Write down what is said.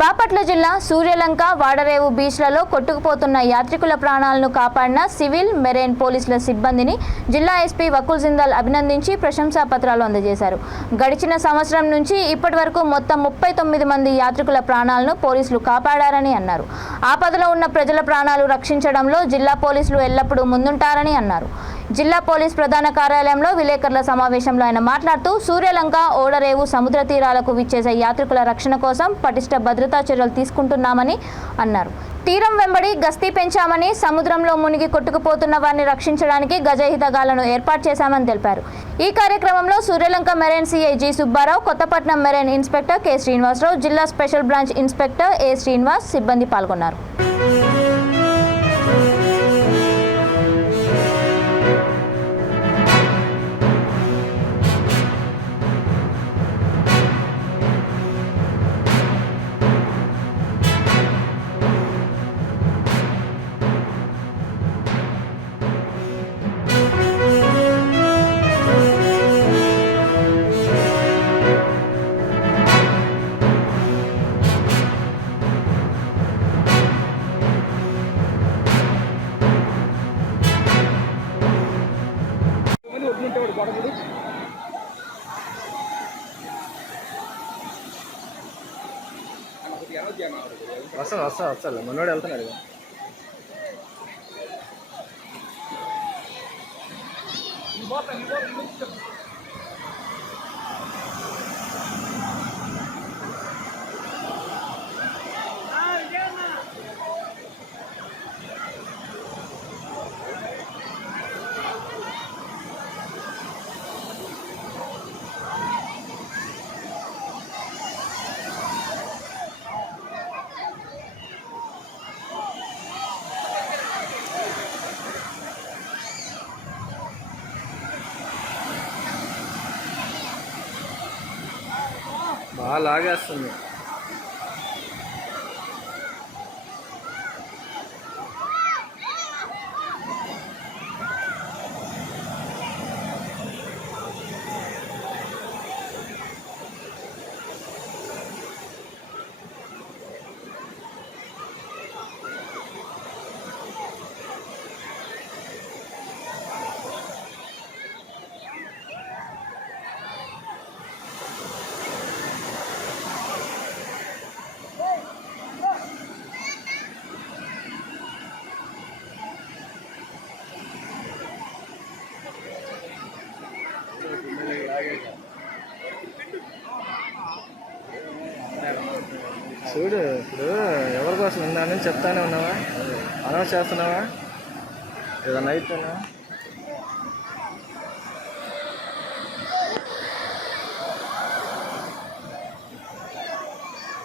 బాపట్ల జిల్లా సూర్యలంక వాడరేవు బీచ్లలో కొట్టుకుపోతున్న యాత్రికుల ప్రాణాలను కాపాడిన సివిల్ మెరైన్ పోలీసుల సిబ్బందిని జిల్లా ఎస్పీ వకుల్ జిందాల్ అభినందించి ప్రశంసా పత్రాలు అందజేశారు. గడిచిన సంవత్సరం నుంచి ఇప్పటి వరకు మొత్తం 39 మంది యాత్రికుల ప్రాణాలను పోలీసులు కాపాడారని అన్నారు. ఆపదలో ఉన్న ప్రజల ప్రాణాలు రక్షించడంలో జిల్లా పోలీసులు ఎల్లప్పుడూ ముందుంటారని అన్నారు. జిల్లా పోలీస్ ప్రధాన కార్యాలయంలో విలేకరుల సమావేశంలో ఆయన మాట్లాడుతూ సూర్యలంక ఓడరేవు సముద్ర తీరాలకు విచ్చేసే యాత్రికుల రక్షణ కోసం పటిష్ట భద్రతా చర్యలు తీసుకుంటున్నామని అన్నారు. తీరం వెంబడి గస్తీ పెంచామని, సముద్రంలో మునిగి కొట్టుకుపోతున్న వారిని రక్షించడానికి గజహితగాలను ఏర్పాటు చేశామని తెలిపారు. ఈ కార్యక్రమంలో Suryalanka marine CI G Subbarao, Kothapatnam marine inspector K Srinivasarao, జిల్లా special branch inspector A Srinivas సిబ్బంది పాల్గొన్నారు. వస్తాను మనోడు వెళ్తున్నాడు. బాగా లాగేస్తుంది. చూడు, ఇప్పుడు ఎవరి కోసం ఉందని చెప్తానే ఉన్నావా? అనౌన్స్ చేస్తున్నావా? ఏదన్నా అయిపోయినా